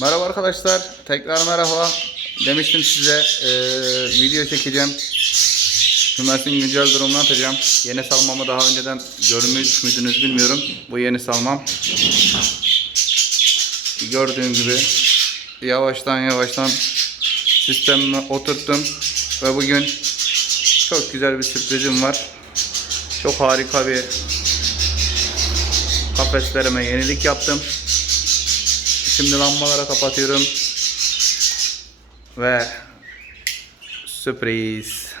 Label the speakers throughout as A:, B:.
A: Merhaba arkadaşlar. Tekrar merhaba. Demiştim size eee, video çekeceğim. Kümesin güncel durumunu atacağım. Yeni salmamı daha önceden görmüş müydünüz bilmiyorum. Bu yeni salmam. Gördüğün gibi yavaştan yavaştan sistemime oturttum. Ve bugün çok güzel bir sürprizim var. Çok harika bir kafeslerime yenilik yaptım. Şimdi lambaları kapatıyorum. Ve sürpriz.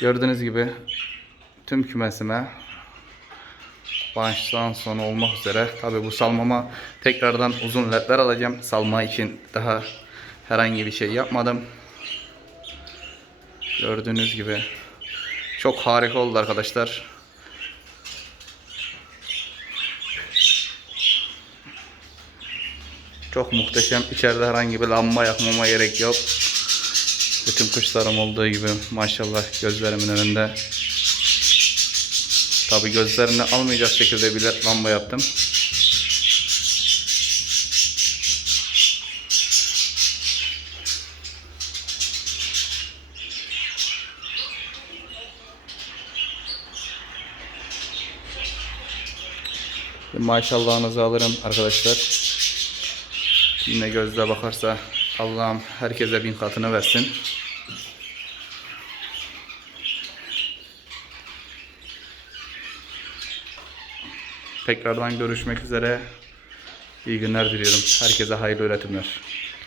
A: Gördüğünüz gibi tüm kümesime baştan sona olmak üzere. Tabi bu salmama tekrardan uzun ledler alacağım. Salma için daha herhangi bir şey yapmadım. Gördüğünüz gibi çok harika oldu arkadaşlar. Çok muhteşem. İçeride herhangi bir lamba yakmama gerek yok. Bütün kuşlarım olduğu gibi maşallah gözlerimin önünde. Tabi gözlerini almayacak şekilde bir lamba yaptım. Maşallahınızı alırım arkadaşlar. Yine gözle bakarsa Allah'ım herkese bin katını versin. Tekrardan görüşmek üzere. İyi günler diliyorum. Herkese hayırlı üretimler.